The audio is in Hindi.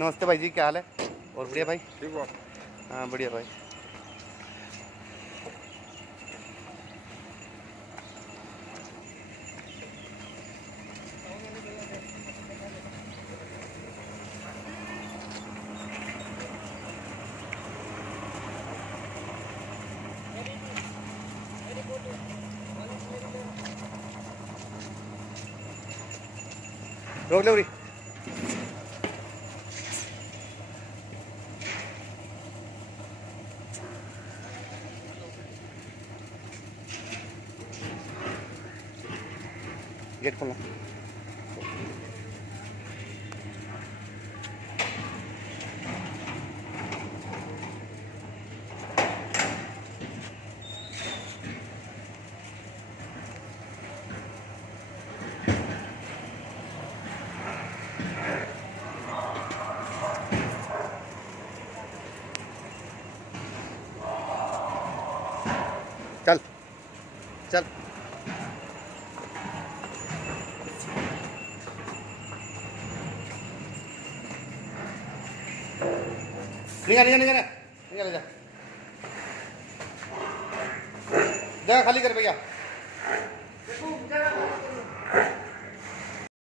नमस्ते भाई जी, क्या हाल है? और बढ़िया भाई? ठीक हो? हाँ बढ़िया भाई। रोक लो। गेट खोलो। चल चल। निकल निकल निकल निकल जा। जगह खाली कर भैया।